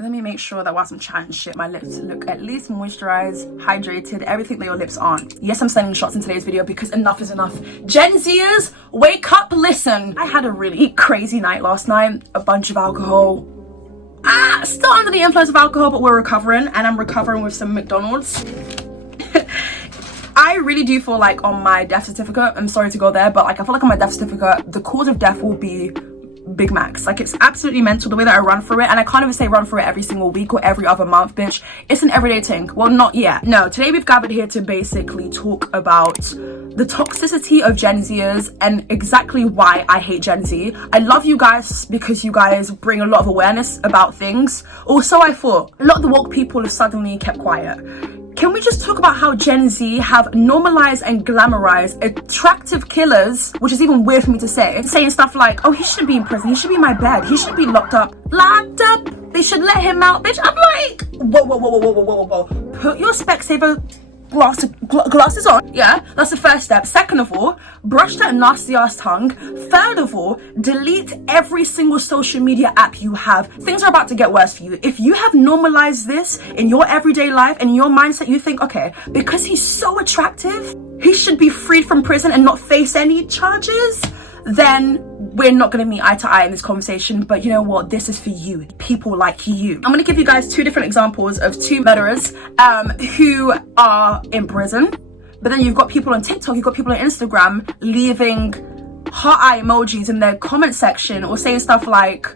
Let me make sure that whilst I'm chatting shit, my lips look at least moisturized, hydrated, everything that your lips aren't. Yes, I'm sending shots in today's video because enough is enough. Gen Zers, wake up, listen. I had a really crazy night last night, a bunch of alcohol. Still under the influence of alcohol, but we're recovering, and I'm recovering with some McDonald's. I really do feel like on my death certificate, I'm sorry to go there, but like I feel like on my death certificate, the cause of death will be Big Macs. Like, it's absolutely mental the way that I run through it, and I can't even say run through it every single week or every other month, bitch. It's an everyday thing. Well, not yet. No, today we've gathered here to basically talk about the toxicity of Gen Zers and exactly why I hate Gen Z. I love you guys because you guys bring a lot of awareness about things. Also, I thought a lot of the woke people have suddenly kept quiet. Can we just talk about how Gen Z have normalized and glamorized attractive killers, which is even weird for me to say, saying stuff like, oh, he shouldn't be in prison, he should be in my bed, he should be locked up. Locked up? They should let him out, bitch. I'm like, whoa. Put your Specsavers glasses on. Yeah, that's the first step. Second of all, brush that nasty ass tongue. Third of all, delete every single social media app you have. Things are about to get worse for you. If you have normalized this in your everyday life and in your mindset, you think, okay, because he's so attractive, he should be freed from prison and not face any charges, then we're not going to meet eye to eye in this conversation. But you know what? This is for you, people like you. I'm going to give you guys two different examples of two murderers who are in prison. But then you've got people on TikTok, you've got people on Instagram leaving heart eye emojis in their comment section or saying stuff like,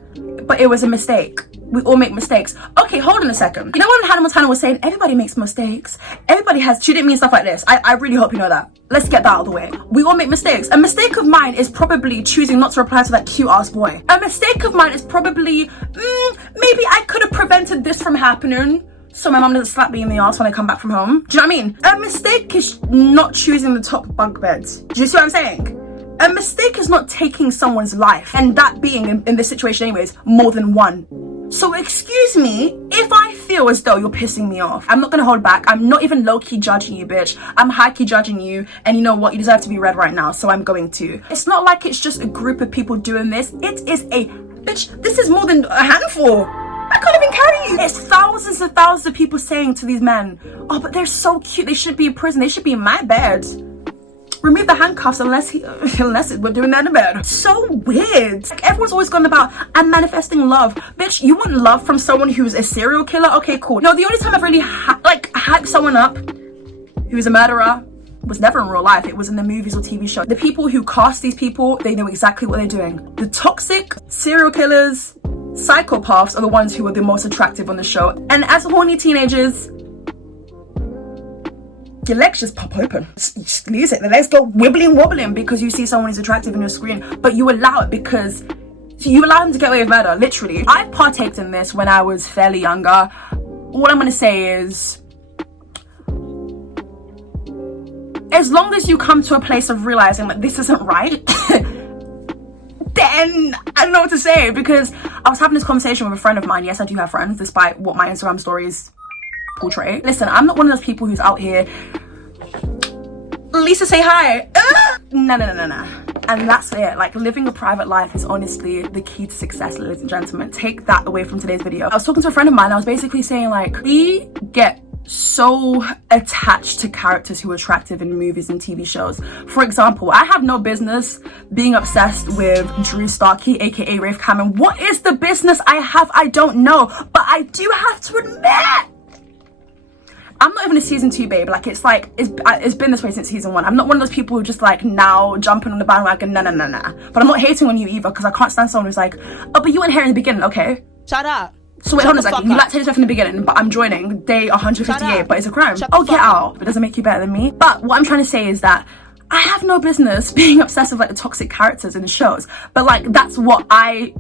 but it was a mistake. We all make mistakes. Okay, hold on a second. You know when Hannah Montana was saying, everybody makes mistakes. Everybody has, she didn't mean stuff like this. I really hope you know that. Let's get that out of the way. We all make mistakes. A mistake of mine is probably choosing not to reply to that cute ass boy. A mistake of mine is probably, maybe I could have prevented this from happening so my mom doesn't slap me in the ass when I come back from home. Do you know what I mean? A mistake is not choosing the top bunk beds. Do you see what I'm saying? A mistake is not taking someone's life, and that being, in this situation anyways, more than one. So excuse me if I feel as though you're pissing me off. I'm not gonna hold back. I'm not even low-key judging you, bitch. I'm high-key judging you, and you know what? You deserve to be read right now, so I'm going to. It's not like it's just a group of people doing this. It is a, bitch, this is more than a handful. I can't even carry you. It's thousands and thousands of people saying to these men, oh, but they're so cute. They should be in prison. They should be in my bed. Remove the handcuffs unless we're doing that in bed. So weird. Like, everyone's always gone about, I'm manifesting love. Bitch, you want love from someone who's a serial killer? Okay, cool. No, the only time I've really hyped someone up who's a murderer was never in real life. It was in the movies or TV shows. The people who cast these people, they know exactly what they're doing. The toxic serial killers, psychopaths are the ones who are the most attractive on the show. And as horny teenagers, your legs just pop open. Just lose it. The legs go wobbling because you see someone who's attractive on your screen, but you allow it because you allow them to get away with murder, literally. I've partaked in this when I was fairly younger. All I'm gonna say is, as long as you come to a place of realizing that this isn't right, then I don't know what to say, because I was having this conversation with a friend of mine. Yes, I do have friends, despite what my Instagram stories portray. Listen, I'm not one of those people who's out here, Lisa, say hi. No. And that's it. Like, living a private life is honestly the key to success, ladies and gentlemen. Take that away from today's video. I was talking to a friend of mine. I was basically saying, like, we get so attached to characters who are attractive in movies and TV shows. For example, I have no business being obsessed with Drew Starkey, aka Rafe Cameron. What is the business I have? I don't know. But I do have to admit, I'm not even a season 2 babe. Like, it's been this way since season 1. I'm not one of those people who just like now jumping on the bandwagon. Nah. But I'm not hating on you either, because I can't stand someone who's like, oh, but you weren't here in the beginning. Okay, shut up. So wait, hold on a second. You like Taylor Swift in the beginning, but I'm joining day 158, but it's a crime. Oh, get out. It doesn't make you better than me. But what I'm trying to say is that I have no business being obsessed with like the toxic characters in the shows. But like, that's what I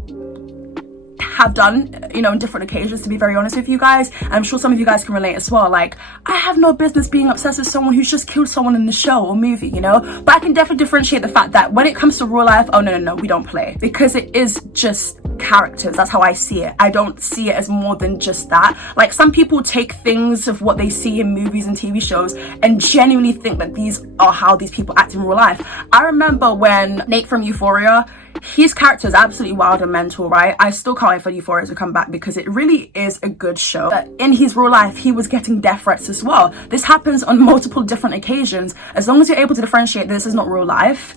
have done, you know, on different occasions, to be very honest with you guys. And I'm sure some of you guys can relate as well. Like, I have no business being obsessed with someone who's just killed someone in the show or movie, you know. But I can definitely differentiate the fact that when it comes to real life, oh no, we don't play, because it is just characters. That's how I see it. I don't see it as more than just that. Like, some people take things of what they see in movies and TV shows and genuinely think that these are how these people act in real life. I remember when Nate from Euphoria, his character is absolutely wild and mental, right? I still can't wait for Euphoria to come back because it really is a good show. But in his real life, he was getting death threats as well. This happens on multiple different occasions. As long as you're able to differentiate this is not real life,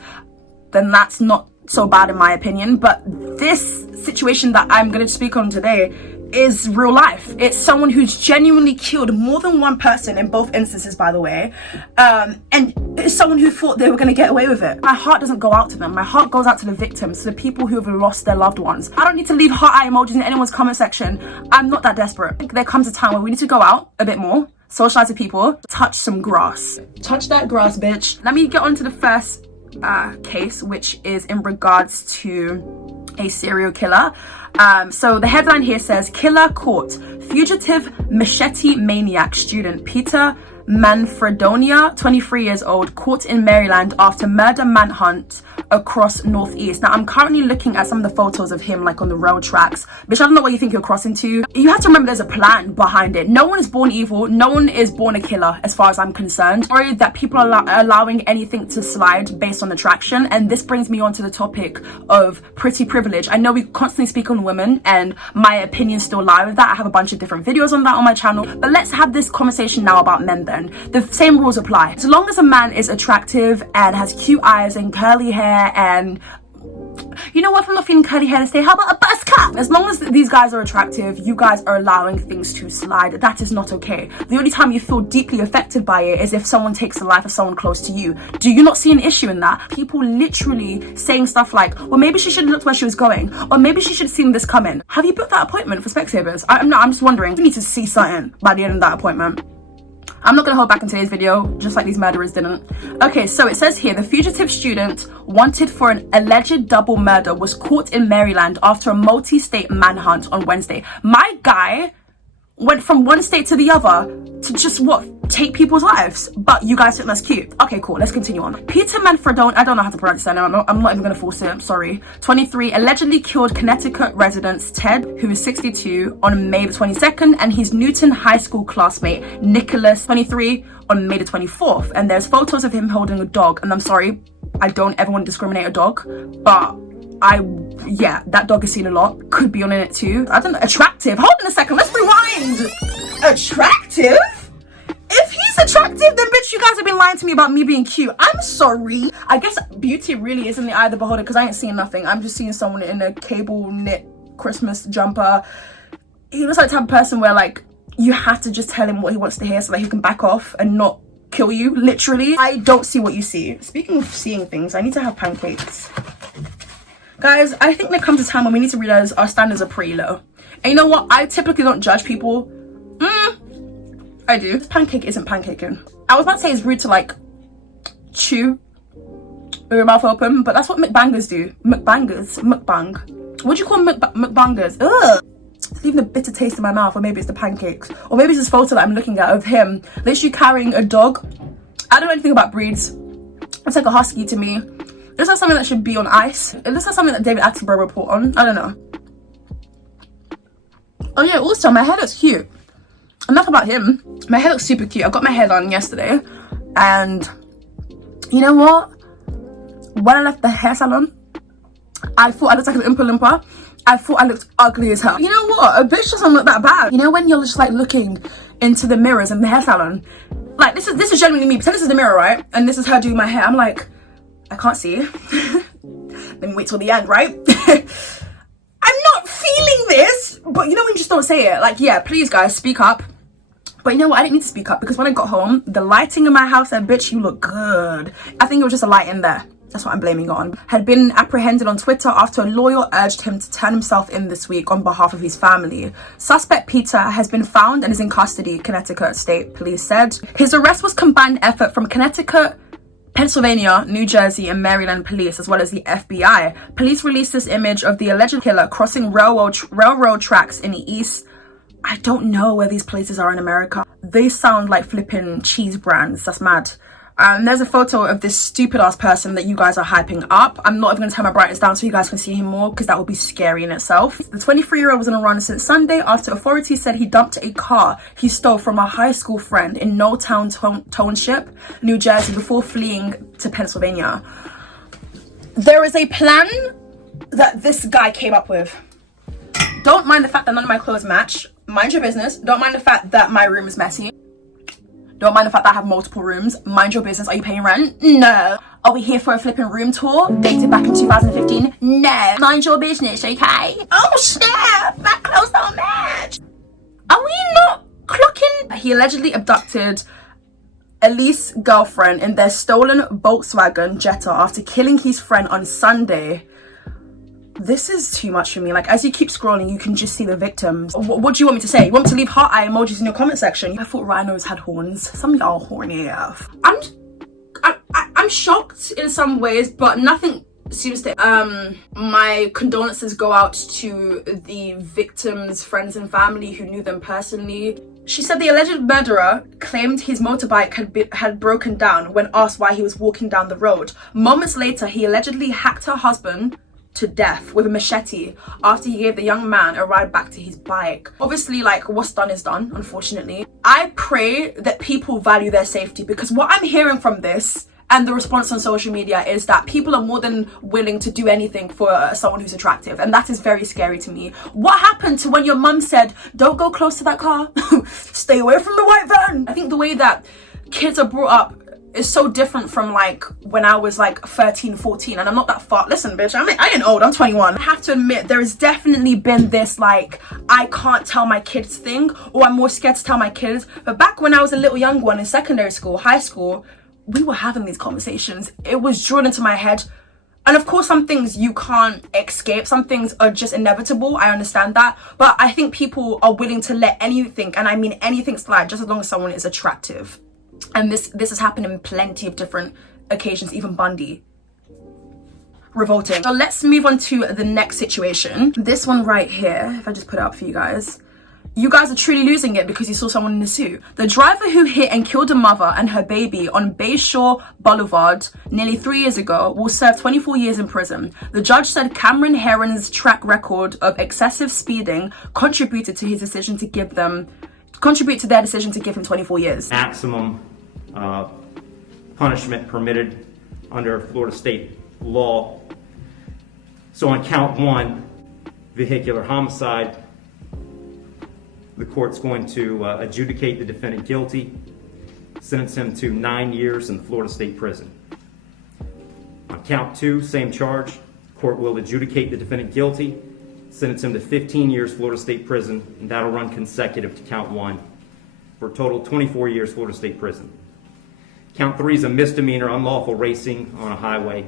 then that's not so bad in my opinion. But this situation that I'm going to speak on today is real life. It's someone who's genuinely killed more than one person in both instances, by the way, and it's someone who thought they were going to get away with it. My heart doesn't go out to them. My heart goes out to the victims, to the people who have lost their loved ones. I don't need to leave heart eye emojis in anyone's comment section. I'm not that desperate. I think there comes a time where we need to go out a bit more, socialize with people, touch some grass. Touch that grass, bitch. Let me get on to the first case, which is in regards to a serial killer. So the headline here says, killer caught, fugitive machete maniac student Peter Manfredonia, 23 years old, caught in Maryland after murder manhunt across Northeast. Now, I'm currently looking at some of the photos of him, like on the rail tracks. Bitch, I don't know what you think you're crossing to. You have to remember there's a plan behind it. No one is born evil. No one is born a killer, as far as I'm concerned. Sorry that people are allowing anything to slide based on attraction. And this brings me on to the topic of pretty privilege. I know we constantly speak on women, and my opinions still lie with that. I have a bunch of different videos on that on my channel. But let's have this conversation now about men then. The same rules apply. As long as a man is attractive and has cute eyes and curly hair, and you know what, if I'm not feeling curly hair today, how about a buzz cut? As long as these guys are attractive, you guys are allowing things to slide. That is not okay. The only time you feel deeply affected by it is if someone takes the life of someone close to you. Do you not see an issue in that? People literally saying stuff like, well, maybe she should have looked where she was going, or maybe she should have seen this coming. Have you booked that appointment for Specsavers? I'm just wondering. You need to see something by the end of that appointment. I'm not going to hold back in today's video, just like these murderers didn't. Okay, so it says here, the fugitive student wanted for an alleged double murder was caught in Maryland after a multi-state manhunt on Wednesday. My guy went from one state to the other to just, take people's lives. But you guys think that's cute. Okay, cool, let's continue on. Peter Manfredone, I don't know how to pronounce that now, I'm not even gonna force it, I'm sorry. 23, allegedly killed Connecticut resident Ted, who is 62, on May the 22nd, and his Newton High School classmate, Nicholas, 23, on May the 24th. And there's photos of him holding a dog, and I'm sorry, I don't ever want to discriminate a dog, but yeah, that dog is seen a lot. Could be on it too. I don't know, attractive. Hold on a second, let's rewind. Attractive? If he's attractive, then bitch, you guys have been lying to me about me being cute. I'm sorry. I guess beauty really is in the eye of the beholder, because I ain't seeing nothing. I'm just seeing someone in a cable knit Christmas jumper. He looks like the type of person where, like, you have to just tell him what he wants to hear so that he can back off and not kill you, literally. I don't see what you see. Speaking of seeing things, I need to have pancakes. Guys, I think there comes a time when we need to realize our standards are pretty low. And you know what? I typically don't judge people. I do. This pancake isn't pancaking. I was about to say it's rude to, like, chew with your mouth open, but that's what mukbangers do. Mukbang. What do you call mukbangers? Ugh. It's leaving a bitter taste in my mouth, or maybe it's the pancakes. Or maybe it's this photo that I'm looking at of him literally carrying a dog. I don't know anything about breeds. It's like a husky to me. It looks like something that should be on ice. It looks like something that David Attenborough would report on. I don't know. Oh yeah, also my hair looks cute. Enough about him. My hair looks super cute. I got my hair done yesterday, and you know what? When I left the hair salon, I thought I looked like an Oompa Loompa. I thought I looked ugly as hell. You know what? A bitch doesn't look that bad. You know when you're just like looking into the mirrors in the hair salon, like this is genuinely me. Pretend this is the mirror, right? And this is her doing my hair. I'm like, I can't see. Let me wait till the end, right? I'm not feeling this, but you know when you just don't say it. Like, yeah, please guys, speak up. But you know what? I didn't need to speak up, because when I got home, the lighting in my house said, bitch, you look good. I think it was just a light in there. That's what I'm blaming it on. Had been apprehended on Twitter after a lawyer urged him to turn himself in this week on behalf of his family. Suspect Peter has been found and is in custody, Connecticut State Police said. His arrest was combined effort from Connecticut, Pennsylvania, New Jersey, and Maryland police, as well as the FBI. Police released this image of the alleged killer crossing railroad tracks in the east. I don't know where these places are in America. They sound like flipping cheese brands. That's mad. There's a photo of this stupid ass person that you guys are hyping up. I'm not even gonna turn my brightness down so you guys can see him more, because that would be scary in itself. The 23-year-old was on a run since Sunday after authorities said he dumped a car he stole from a high school friend in Knowltown Township, New Jersey, before fleeing to Pennsylvania. There is a plan that this guy came up with. Don't mind the fact that none of my clothes match. Mind your business. Don't mind the fact that my room is messy. Don't mind the fact that I have multiple rooms. Mind your business. Are you paying rent? No. Are we here for a flipping room tour? Dated back in 2015? No. Mind your business, okay? Oh snap! My clothes don't match. Are we not clocking? He allegedly abducted Elise's girlfriend in their stolen Volkswagen Jetta after killing his friend on Sunday. This is too much for me. Like, as you keep scrolling, you can just see the victims. What do you want me to say? You want me to leave heart eye emojis in your comment section? I thought rhinos had horns. Some of y'all horny AF. I'm shocked in some ways, but nothing seems to. My condolences go out to the victims' friends and family who knew them personally. She said the alleged murderer claimed his motorbike had broken down when asked why he was walking down the road. Moments later, he allegedly hacked her husband to death with a machete after he gave the young man a ride back to his bike. Obviously, like, what's done is done, unfortunately. I pray that people value their safety, because what I'm hearing from this and the response on social media is that people are more than willing to do anything for someone who's attractive, and that is very scary to me. What happened to when your mum said, don't go close to that car, stay away from the white van? I think the way that kids are brought up is so different from like when I was like 13, 14, and I'm not that far. Listen, bitch, I ain't old, I'm 21. I have to admit, there has definitely been this like, I can't tell my kids thing, or I'm more scared to tell my kids. But back when I was a little young one in secondary school, high school, we were having these conversations. It was drawn into my head. And of course, some things you can't escape. Some things are just inevitable. I understand that. But I think people are willing to let anything, and I mean anything, slide just as long as someone is attractive. And this has happened in plenty of different occasions, even Bundy. Revolting. So let's move on to the next situation. This one right here, if I just put it up for you guys. You guys are truly losing it because you saw someone in a suit. The driver who hit and killed a mother and her baby on Bayshore Boulevard nearly 3 years ago will serve 24 years in prison. The judge said Cameron Herron's track record of excessive speeding contributed to their decision to give him 24 years. Maximum punishment permitted under Florida state law. So on count 1, vehicular homicide, the court's going to adjudicate the defendant guilty, sentence him to 9 years in the Florida State Prison. On count 2, same charge, court will adjudicate the defendant guilty, sentence him to 15 years Florida State Prison, and that'll run consecutive to count 1 for a total 24 years Florida State Prison. Count 3 is a misdemeanor, unlawful racing on a highway,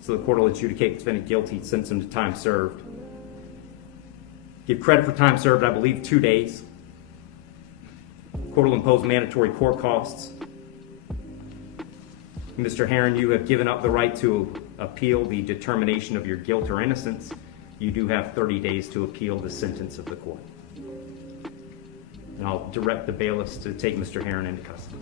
so the court will adjudicate the defendant guilty, sentence him to time served. Give credit for time served, I believe, 2 days. Court will impose mandatory court costs. Mr. Herron, you have given up the right to appeal the determination of your guilt or innocence. You do have 30 days to appeal the sentence of the court. And I'll direct the bailiffs to take Mr. Herron into custody.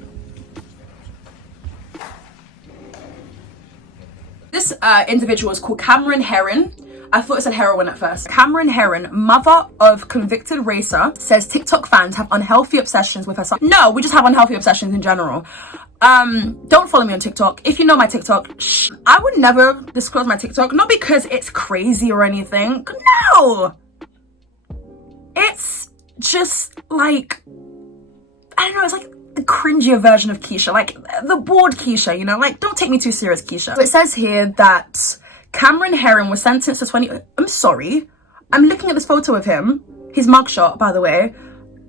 This individual is called Cameron Herron. I thought it said heroin at first. Cameron Herron, mother of convicted racer, says TikTok fans have unhealthy obsessions with her son. No, we just have unhealthy obsessions in general. Don't follow me on TikTok. If you know my TikTok, I would never disclose my TikTok. Not because it's crazy or anything. No! It's just like, I don't know, it's like the cringier version of Keisha. Like the bored Keisha, you know? Like, don't take me too serious, Keisha. So it says here that Cameron Herron was sentenced to 20... I'm sorry. I'm looking at this photo of him. His mugshot, by the way.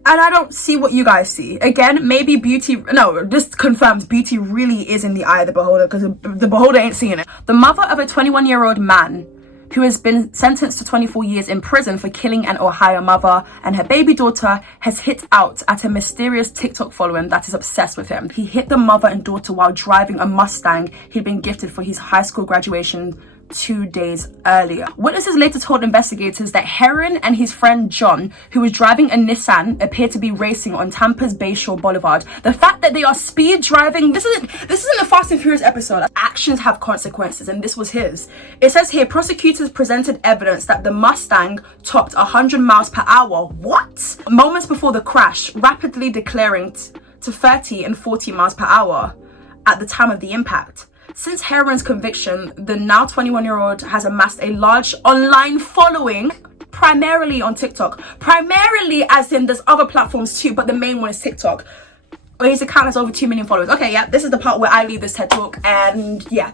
And I don't see what you guys see. Again, maybe beauty... No, this confirms beauty really is in the eye of the beholder, because the beholder ain't seeing it. The mother of a 21-year-old man who has been sentenced to 24 years in prison for killing an Ohio mother and her baby daughter has hit out at a mysterious TikTok following that is obsessed with him. He hit the mother and daughter while driving a Mustang he'd been gifted for his high school graduation 2 days earlier. Witnesses later told investigators that Heron and his friend John, who was driving a Nissan, appeared to be racing on Tampa's Bayshore Boulevard. The fact that they are speed driving, this isn't a Fast and Furious episode. Actions have consequences, and this was his. It says here, prosecutors presented evidence that the Mustang topped 100 miles per hour. What? Moments before the crash, rapidly declaring to 30 and 40 miles per hour at the time of the impact. Since Heron's conviction, the now 21-year-old has amassed a large online following, primarily on TikTok. Primarily as in there's other platforms too, but the main one is TikTok, where his account has over 2 million followers. Okay, yeah, this is the part where I leave this TED Talk, and yeah.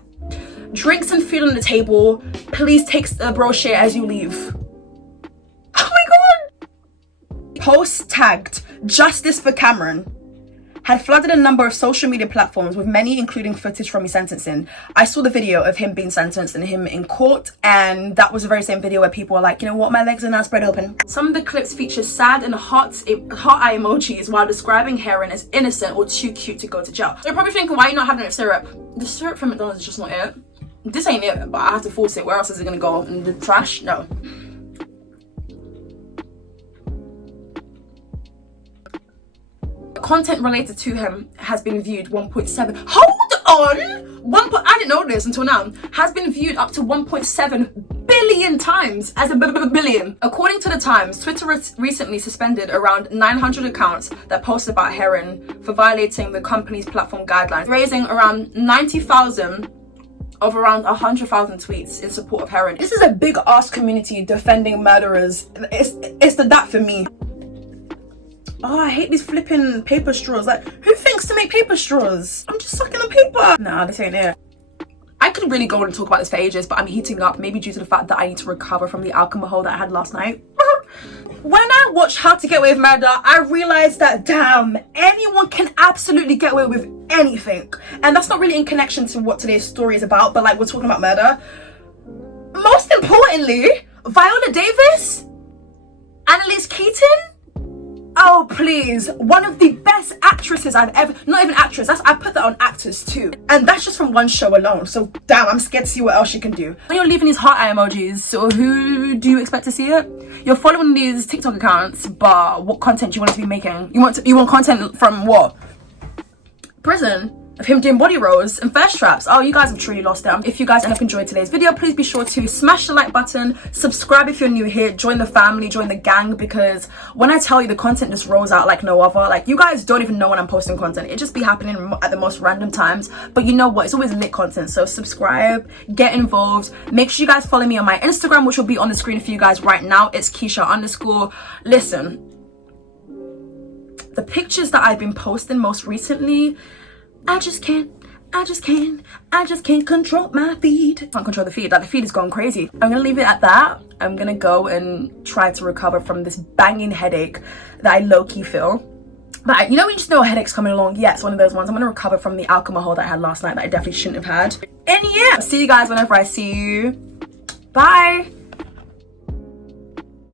Drinks and food on the table. Please take the brochure as you leave. Oh my god! Posts tagged "Justice for Cameron" had flooded a number of social media platforms, with many including footage from his sentencing. I saw the video of him being sentenced and him in court, and that was the very same video where people were like, you know what, my legs are now spread open. Some of the clips feature sad and heart eye emojis while describing Heron as innocent or too cute to go to jail. You're probably thinking, why are you not having it with syrup? The syrup from McDonald's is just not it. This ain't it, but I have to force it. Where else is it gonna go? In the trash? No. Content related to him has been viewed 1.7. Hold on! I didn't know this until now. Has been viewed up to 1.7 billion times, as a billion. According to the Times, Twitter recently suspended around 900 accounts that posted about Heron for violating the company's platform guidelines, raising around 90,000 of around 100,000 tweets in support of Heron. This is a big ass community defending murderers. It's that for me. Oh, I hate these flipping paper straws. Like, who thinks to make paper straws? I'm just sucking on paper. Nah, this ain't it. I could really go on and talk about this for ages, but I'm heating up, maybe due to the fact that I need to recover from the alcohol that I had last night. When I watched How to Get Away with Murder, I realized that, damn, anyone can absolutely get away with anything. And that's not really in connection to what today's story is about, but like, we're talking about murder. Most importantly, Viola Davis, Annalise Keaton. Oh please, one of the best actresses I've ever, not even actress, I put that on actors too. And that's just from one show alone. So damn, I'm scared to see what else she can do. When you're leaving these heart eye emojis, so who do you expect to see it? You're following these TikTok accounts, but what content do you want to be making? You want content from what? Prison? Of him doing body rolls and thirst traps. Oh, you guys have truly lost them. If you guys end up enjoying today's video, please be sure to smash the like button, subscribe if you're new here, join the family, join the gang, because when I tell you the content just rolls out like no other, like you guys don't even know when I'm posting content. It just be happening at the most random times, but you know what, it's always lit content. So subscribe, get involved, make sure you guys follow me on my Instagram, which will be on the screen for you guys right now. It's Itzkeisha_. Listen, the pictures that I've been posting most recently, I just can't control my feed. I can't control the feed. Like, the feed is going crazy. I'm gonna leave it at that. I'm gonna go and try to recover from this banging headache that I low-key feel. But you know when you just know a headache's coming along? Yeah, it's one of those ones. I'm gonna recover from the alcohol that I had last night that I definitely shouldn't have had. And yeah, see you guys whenever I see you. Bye.